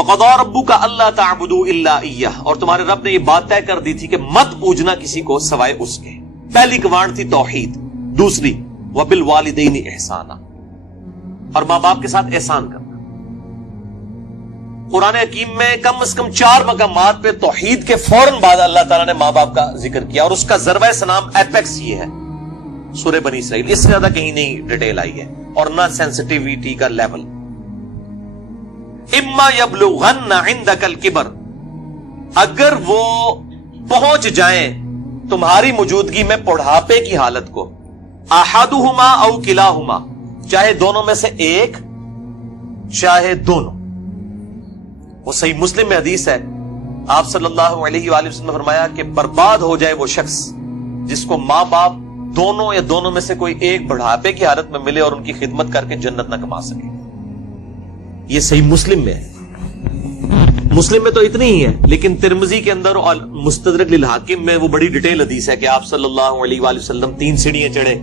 وَقَضَىٰ رَبُّكَ أَلَّا تَعْبُدُوا إِلَّا إِيَّهُ، اور تمہارے رب نے یہ بات طے کر دی تھی کہ مت پوجنا کسی کو سوائے اس کے. پہلی کمانڈ تھی توحید. دوسری وَبِالْوَالِدَيْنِ إِحْسَانًا، اور ماں باپ کے ساتھ احسان کرنا. قرآن حکیم میں کم از کم 4 مقامات پہ توحید کے فوراً بعد اللہ تعالیٰ نے ماں باپ کا ذکر کیا، اور اس کا ضربہ سنام ایپیکس یہ ہے سورہ بنی اسرائیل. اس سے زیادہ کہیں نہیں ڈیٹیل آئی ہے، اور نہ سینسٹیویٹی کا لیول. اما یبلغن عندک الکبر، اگر وہ پہنچ جائیں تمہاری موجودگی میں بڑھاپے کی حالت کو، احدہما او کلاہما، چاہے دونوں میں سے ایک چاہے دونوں. وہ صحیح مسلم میں حدیث ہے، آپ صلی اللہ علیہ وآلہ وسلم نے فرمایا کہ برباد ہو جائے وہ شخص جس کو ماں باپ دونوں یا دونوں میں سے کوئی ایک بڑھاپے کی حالت میں ملے اور ان کی خدمت کر کے جنت نہ کما سکے. یہ صحیح مسلم میں ہے. مسلم میں تو اتنی ہی ہے، لیکن ترمذی کے اندر اور مستدرک للحاکم میں وہ بڑی ڈیٹیل حدیث ہے کہ آپ صلی اللہ علیہ وآلہ وسلم 3 سیڑھیاں چڑھے.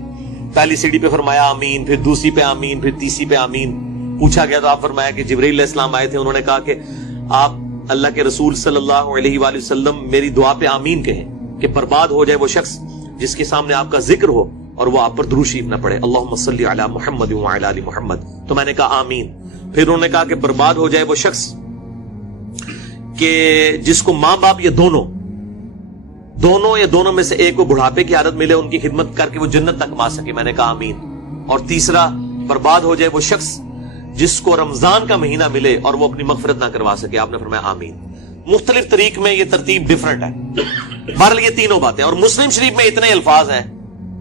پہلی سیڑھی پہ فرمایا آمین، پھر دوسری پہ آمین، پھر تیسری پہ آمین. پوچھا گیا تو آپ فرمایا کہ جبرائیل علیہ السلام آئے تھے، انہوں نے کہا کہ آپ اللہ کے رسول صلی اللہ علیہ وآلہ وسلم میری دعا پہ آمین کہیں کہ برباد ہو جائے وہ شخص جس کے سامنے آپ کا ذکر ہو اور وہ آپ پر درود شریف نہ پڑھے، اللہم صلی علی محمد وعلی آل محمد. تو میں نے کہا آمین. پھر انہوں نے کہا کہ برباد ہو جائے وہ شخص کہ جس کو ماں باپ یا دونوں یا دونوں میں سے ایک کو بڑھاپے کی حالت ملے، ان کی خدمت کر کے وہ جنت تک کما سکے. میں نے کہا آمین. اور تیسرا، برباد ہو جائے وہ شخص جس کو رمضان کا مہینہ ملے اور وہ اپنی مغفرت نہ کروا سکے. آپ نے فرمایا آمین. مختلف طریق میں یہ ترتیب ڈیفرنٹ ہے. بہرحال یہ تینوں باتیں. اور مسلم شریف میں اتنے الفاظ ہیں،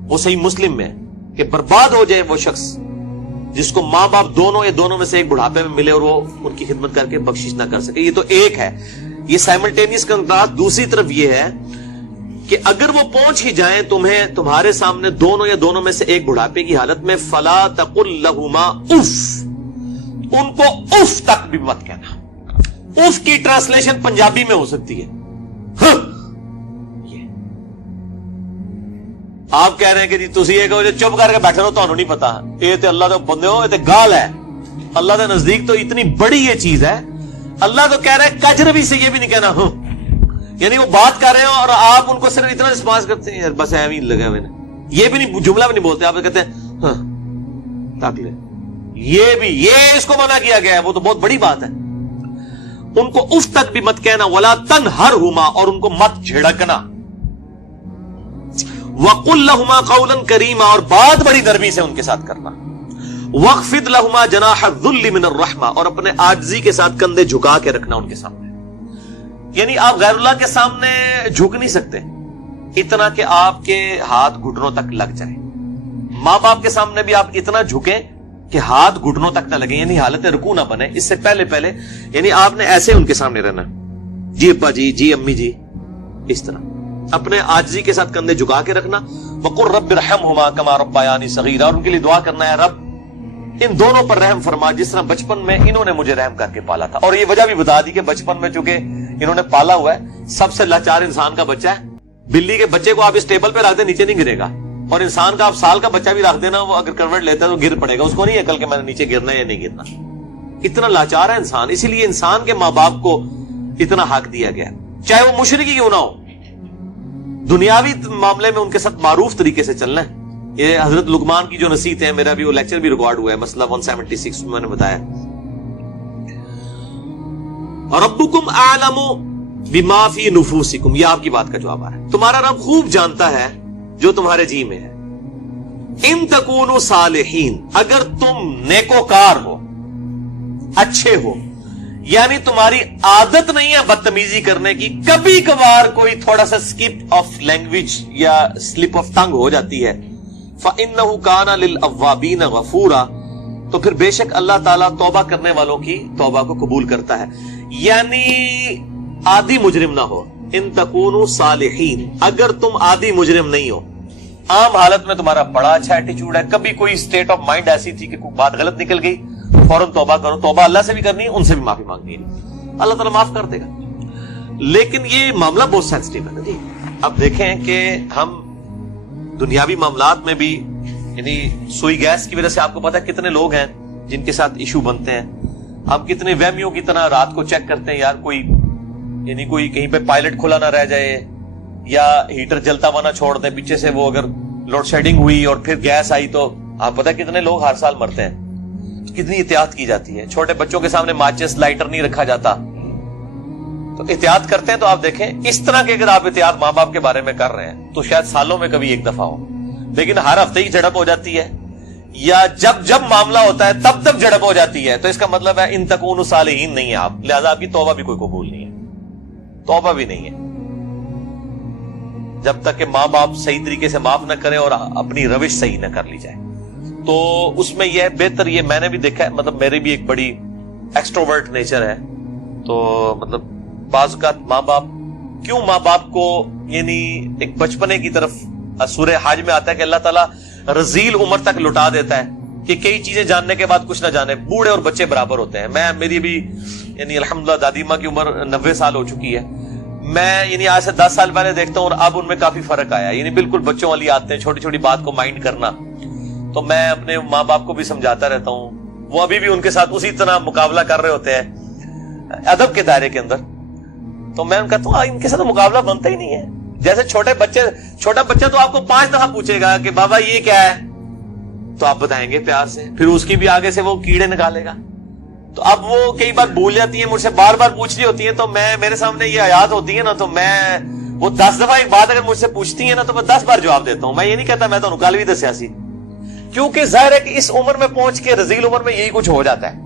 وہ صحیح مسلم میں کہ برباد ہو جائے وہ شخص جس کو ماں باپ دونوں یا دونوں میں سے ایک بڑھاپے میں ملے اور وہ ان کی خدمت کر کے بخشش نہ کر سکے. یہ تو ایک ہے. یہ سائملٹینیس کنٹراسٹ دوسری طرف یہ ہے کہ اگر وہ پہنچ ہی جائیں تمہارے سامنے دونوں میں سے ایک بڑھاپے کی حالت میں، فلا تقل لہما اف، ان کو اف تک بھی مت کہنا. اف کی ٹرانسلیشن پنجابی میں ہو سکتی ہے آپ کہہ رہے ہیں کہ جی تسی یہ کہو جو چپ کر کے بیٹھے رہو، تانوں نہیں پتا. یہ تے اللہ دے بندے ہو، یہ تے گال ہے. اللہ دے نزدیک تو اتنی بڑی یہ چیز ہے. اللہ تو کہہ رہا ہے کجروی سے یہ بھی نہیں کہنا ہوں، یعنی وہ بات کر رہے ہو اور آپ ان کو صرف اتنا رسپانس کرتے ہیں بس ایویں لگا ہوئے نے. یہ بھی نہیں، جملہ بھی نہیں بولتے. آپ کہتے ہیں ہاں تاک لے، یہ اس کو منع کیا گیا ہے. وہ تو بہت بڑی بات ہے. ان کو اف تک بھی مت کہنا. ولا تنہرہما، اور ان کو مت جھڑکنا. وَقُلْ لَهُمَا قَوْلًا كَرِيمًا، اور بات بڑی نرمی سے ان کے ساتھ کرنا. وَاخْفِضْ لَهُمَا جَنَاحَ الذُّلِّ مِنَ الرَّحْمَةِ، اور اپنے عاجزی کے ساتھ کندھے جھکا کے رکھنا ان کے سامنے. یعنی آپ غیر اللہ کے سامنے جھک نہیں سکتے اتنا کہ آپ کے ہاتھ گھٹنوں تک لگ جائیں. ماں باپ کے سامنے بھی آپ اتنا جھکیں کہ ہاتھ گھٹنوں تک نہ لگیں، یعنی حالت رکوع نہ بنے. اس سے پہلے یعنی آپ نے ایسے ان کے سامنے رہنا، جی ابا جی، جی امی جی، اس طرح اپنے عاجزی کے ساتھ کندھے جھکا کے رکھنا. وَقُلْ رَبِّ ارْحَمْهُمَا كَمَا رَبَّيَانِي صَغِيرًا، اور ان کے لیے دعا کرنا ہے رب ان دونوں پر رحم فرما جس طرح بچپن میں انہوں نے مجھے رحم کر کے پالا تھا. اور یہ وجہ بھی بتا دی کہ بچپن میں چونکہ انہوں نے پالا ہوا ہے، سب سے لاچار انسان کا بچہ ہے. بلی کے بچے کو آپ اس ٹیبل پہ رکھ دیں نیچے نہیں گرے گا، اور انسان کا آپ سال کا بچہ بھی رکھ دینا، وہ اگر کروٹ لیتا ہے تو گر پڑے گا. اس کو نہیں عقل کہ میں نے نیچے گرنا ہے یا نہیں گرنا. اتنا لاچار ہے انسان. اسی لیے انسان کے ماں باپ کو اتنا حق دیا گیا، چاہے وہ مشرک ہی کیوں نہ ہو. دنیاوی معاملے میں ان کے ساتھ معروف طریقے سے چلنا ہے. یہ حضرت لقمان کی جو نصیحت ہے، میرا بھی وہ لیکچر بھی ریکارڈ ہوا ہے، مسئلہ 176 میں نے بتایا. ربکم اعلم بما فی نفوسکم، یہ آپ کی بات کا جواب ہے. تمہارا رب خوب جانتا ہے جو تمہارے جی میں ہے. ان تکونوا صالحین، اگر تم نیکوکار ہو، اچھے ہو، یعنی تمہاری عادت نہیں ہے بدتمیزی کرنے کی، کبھی کبھار کوئی تھوڑا سا سکپ آف لینگویج یا سلپ آف ٹنگ ہو جاتی ہے، فَإِنَّهُ كَانَ لِلْأَوَّابِينَ غَفُورًا، تو پھر بے شک اللہ تعالیٰ توبہ کرنے والوں کی توبہ کو قبول کرتا ہے. یعنی عادی مجرم نہ ہو. ان تکونوا صالحین، اگر تم عادی مجرم نہیں ہو، عام حالت میں تمہارا بڑا اچھا ایٹیچیوڈ ہے، کبھی کوئی سٹیٹ آف مائنڈ ایسی تھی کہ کوئی بات غلط نکل گئی، فوراً توبہ کرو. توبہ اللہ سے بھی کرنی ہے، ان سے بھی معافی مانگنی ہے، اللہ تعالیٰ معاف کر دے گا. لیکن یہ معاملہ بہت سینسٹیو ہے نا جی. اب دیکھیں کہ ہم دنیاوی معاملات میں بھی، یعنی سوئی گیس کی وجہ سے آپ کو پتا ہے کتنے لوگ ہیں جن کے ساتھ ایشو بنتے ہیں. ہم کتنے وہمیوں کی طرح رات کو چیک کرتے ہیں، یار کوئی یعنی کوئی کہیں پہ پائلٹ کھلا نہ رہ جائے، یا ہیٹر جلتا ہوا نہ چھوڑ دیں پیچھے سے، وہ اگر لوڈ شیڈنگ ہوئی اور پھر گیس آئی تو آپ پتہ کتنے لوگ ہر سال مرتے ہیں. کتنی احتیاط کی جاتی ہے. چھوٹے بچوں کے سامنے ماچس لائٹر نہیں رکھا جاتا، تو احتیاط کرتے ہیں. تو آپ دیکھیں اس طرح کے اگر آپ احتیاط ماں باپ کے بارے میں کر رہے ہیں تو شاید سالوں میں کبھی ایک دفعہ ہو، لیکن ہر ہفتے ہی جھڑپ ہو جاتی ہے، یا جب معاملہ ہوتا ہے تب جھڑپ ہو جاتی ہے، تو اس کا مطلب ہے ان تکونوا صالحین نہیں ہے آپ، لہذا آپ کی توبہ بھی کوئی قبول نہیں ہے، توبہ بھی نہیں ہے جب تک کہ ماں باپ صحیح طریقے سے معاف نہ کرے اور اپنی روش صحیح نہ کر لی جائے. تو اس میں یہ بہتر، یہ میں نے بھی دیکھا ہے، مطلب میری بھی ایک بڑی ایکسٹروورٹ نیچر ہے، تو مطلب بعض اوقات ماں باپ کو یعنی ایک بچپنے کی طرف سورہ حج میں آتا ہے کہ اللہ تعالیٰ رذیل عمر تک لٹا دیتا ہے کہ کئی چیزیں جاننے کے بعد کچھ نہ جانے. بوڑھے اور بچے برابر ہوتے ہیں. میری بھی یعنی الحمدللہ دادی ماں کی عمر 90 سال ہو چکی ہے. میں یعنی آج سے 10 سال پہلے دیکھتا ہوں اور اب ان میں کافی فرق آیا، یعنی بالکل بچوں والی آتے ہیں، چھوٹی چھوٹی بات کو مائنڈ کرنا. تو میں اپنے ماں باپ کو بھی سمجھاتا رہتا ہوں، وہ ابھی بھی ان کے ساتھ اسی طرح مقابلہ کر رہے ہوتے ہیں ادب کے دائرے کے اندر. تو میں ان کہتا ہوں ان کے ساتھ مقابلہ بنتا ہی نہیں ہے. جیسے چھوٹا بچہ تو آپ کو 5 دفعہ پوچھے گا کہ بابا یہ کیا ہے، تو آپ بتائیں گے پیار سے، پھر اس کی بھی آگے سے وہ کیڑے نکالے گا. تو اب وہ کئی بار بھول جاتی ہیں، مجھ سے بار بار پوچھ رہی ہوتی ہیں، تو میرے سامنے یہ آیات ہوتی ہے نا، تو میں وہ 10 دفعہ ایک بات اگر مجھ سے پوچھتی ہیں نا تو میں 10 بار جواب دیتا ہوں. میں یہ نہیں کہتا میں تو نکال بھی دسیا سی، کیونکہ ظاہر ہے کہ اس عمر میں پہنچ کے رذیل عمر میں یہی کچھ ہو جاتا ہے.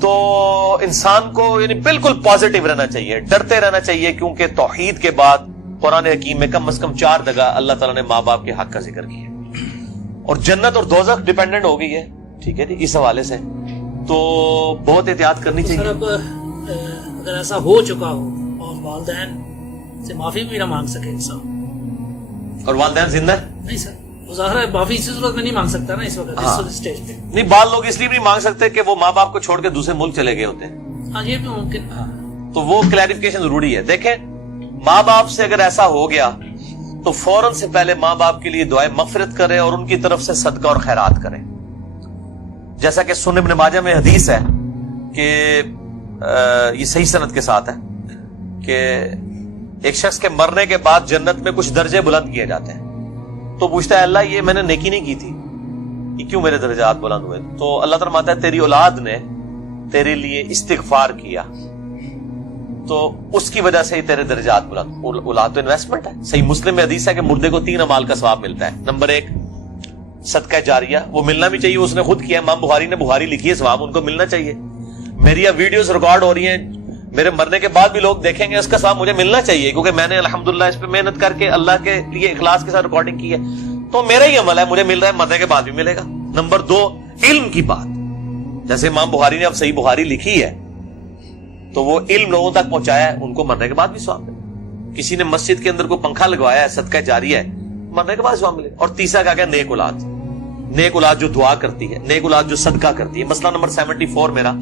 تو انسان کو یعنی بالکل پازیٹیو رہنا چاہیے، ڈرتے رہنا چاہیے، کیونکہ توحید کے بعد قرآن حکیم میں کم از کم 4 جگہ اللہ تعالیٰ نے ماں باپ کے حق کا ذکر کیا ہے، اور جنت اور دوزخ ڈیپینڈنٹ ہو گئی ہے. ٹھیک ہے جی، اس حوالے سے تو بہت احتیاط کرنی چاہیے. سر اب اگر ایسا ہو چکا ہو اور والدین سے معافی بھی نہ مانگ سکے انسان، اور والدین زندہ نہیں سر، ظاہر ہے معافی اسی صورت میں نہیں مانگ سکتا نا اس وقت اس اسٹیج پہ. نہیں، بعض لوگ اس لیے بھی نہیں مانگ سکتے کہ وہ ماں باپ کو چھوڑ کے دوسرے ملک چلے گئے ہوتے ہیں. ہاں یہ بھی ممکن. تو وہ کلیریفیکیشن ضروری ہے. دیکھیں ماں باپ سے اگر ایسا ہو گیا تو فوراً سے پہلے ماں باپ کے لیے دعائیں مغفرت کرے اور ان کی طرف سے صدقہ اور خیرات کرے. جیسا کہ سنن ابن ماجہ میں حدیث ہے کہ یہ صحیح سند کے ساتھ ہے کہ ایک شخص کے مرنے کے بعد جنت میں کچھ درجے بلند کیے جاتے ہیں. تو پوچھتا ہے اللہ یہ میں نے نیکی نہیں کی تھی، یہ کیوں میرے درجات بلند ہوئے؟ تو اللہ تعالیٰ فرماتا ہے تیری اولاد نے تیرے لیے استغفار کیا تو اس کی وجہ سے ہی تیرے درجات بلند. اولاد تو انویسٹمنٹ ہے. صحیح مسلم میں حدیث ہے کہ مردے کو 3 اعمال کا ثواب ملتا ہے. نمبر 1 صدقہ جاریہ، وہ ملنا بھی چاہیے، اس نے خود کیا. امام بخاری نے بخاری لکھی ہے، ثواب ان کو ملنا چاہیے. میری اب ویڈیوز ریکارڈ ہو رہی ہیں، میرے مرنے کے بعد بھی لوگ دیکھیں گے، اس کا ثواب مجھے ملنا چاہیے، کیونکہ میں نے الحمدللہ اس پہ محنت کر کے اللہ کے لیے اخلاص کے ساتھ ریکارڈنگ کی ہے. تو میرا ہی عمل ہے، مجھے مل رہا ہے، مرنے کے بعد بھی ملے گا. نمبر 2 علم کی بات، جیسے امام بخاری نے اب صحیح بخاری لکھی ہے تو وہ علم لوگوں تک پہنچایا ہے، ان کو مرنے کے بعد بھی ثواب ملے. کسی نے مسجد کے اندر کوئی پنکھا لگوایا ہے، صدقہ جاریہ ہے، مرنے کے بعد ثواب ملے. اور تیسرا کیا گیا؟ نیک اولاد. نیک اولاد جو دعا کرتی ہے، نیک اولاد جو صدقہ کرتی ہے. مسئلہ نمبر 74 میرا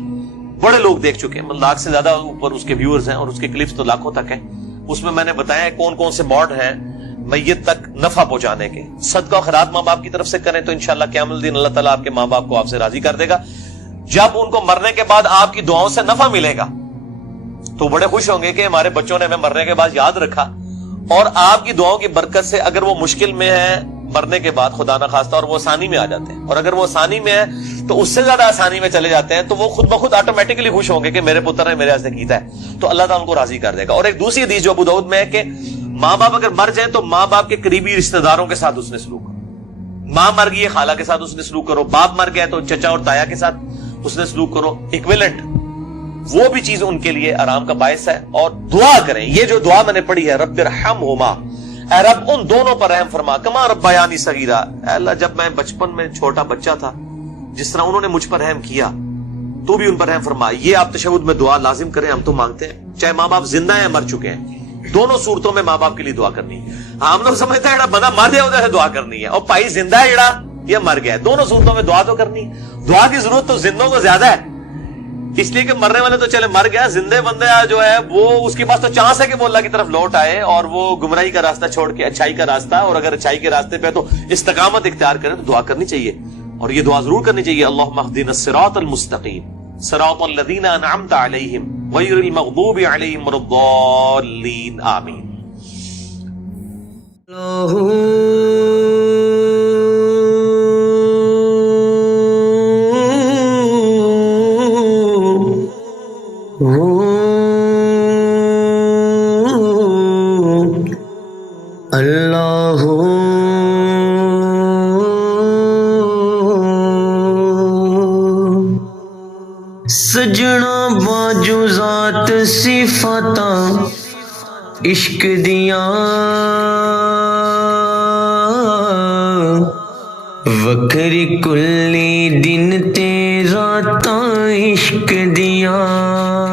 بڑے لوگ دیکھ چکے ہیں، لاکھ سے زیادہ اوپر اس کے ویورز ہیں اور اس کے کلپس تو لاکھوں تک ہیں. اس میں نے بتایا کون کون سے موڈ ہیں میت تک نفع پہنچانے کے. صدقہ و خیرات ماں باپ کی طرف سے کریں تو انشاءاللہ قیامت الدین اللہ تعالیٰ آپ کے ماں باپ کو آپ سے راضی کر دے گا. جب ان کو مرنے کے بعد آپ کی دعاؤں سے نفع ملے گا تو بڑے خوش ہوں گے کہ ہمارے بچوں نے ہمیں مرنے کے بعد یاد رکھا. اور آپ کی دعاؤں کی برکت سے اگر وہ مشکل میں ہے مرنے کے بعد خدا نہ خواستہ اور وہ آسانی میں آ جاتے ہیں، اور اگر وہ آسانی میں ہے تو اس سے زیادہ آسانی میں چلے جاتے ہیں، تو وہ خود بخود آٹومیٹکلی خوش ہوں گے کہ میرے پتر نے میرے واسطے کیتا ہے، تو اللہ تعالیٰ ان کو راضی کر دے گا. اور ایک دوسری حدیث جو ابو داؤد میں ہے کہ ماں باپ اگر مر جائیں تو ماں باپ کے قریبی رشتہ داروں کے ساتھ اس نے سلوک کرو. ماں مر گئی ہے، خالہ کے ساتھ اس نے سلوک کرو. باپ مر گیا تو چچا اور تایا کے ساتھ اس نے سلوک کرو. ایکویلنٹ وہ بھی چیز ان کے لیے آرام کا باعث ہے. اور دعا کریں، یہ جو دعا میں نے پڑھی ہے، رب ارحمہما، اے رب ان دونوں پر رحم فرما، کما ربیانی صغیرا، اے اللہ جب میں بچپن میں چھوٹا بچہ تھا جس طرح انہوں نے مجھ پر رحم کیا تو بھی ان پر رحم فرما. یہ آپ تشہد میں دعا لازم کریں، ہم تو مانگتے ہیں، چاہے ماں باپ زندہ ہیں مر چکے ہیں، دونوں صورتوں میں ماں باپ کے لیے دعا کرنی ہے. ہم لوگ سمجھتے ہیں بندہ مر جائے ادھر سے دعا کرنی ہے، اور بھائی زندہ ہے جڑا یہ مر گیا ہے، دونوں صورتوں میں دعا تو کرنی ہے. دعا کی ضرورت تو زندوں کو زیادہ ہے، اس لیے کہ مرنے والے تو چلے مر گیا، زندے بندے جو ہے وہ اس کے پاس تو چانس ہے کہ وہ اللہ کی طرف لوٹ آئے اور وہ گمراہی کا راستہ چھوڑ کے اچھائی کا راستہ، اور اگر اچھائی کے راستے پہ تو استقامت اختیار کرے تو دعا کرنی چاہیے. اور یہ دعا ضرور کرنی چاہیے، اللہم اہدنا الصراط المستقیم، صراط الذین انعمت علیہم غیر المغضوب علیہم ولا الضالین آمین. سجنا باجو ذات صفاتاں عشق دیاں وکری کلی دن تے راتاں عشق دیاں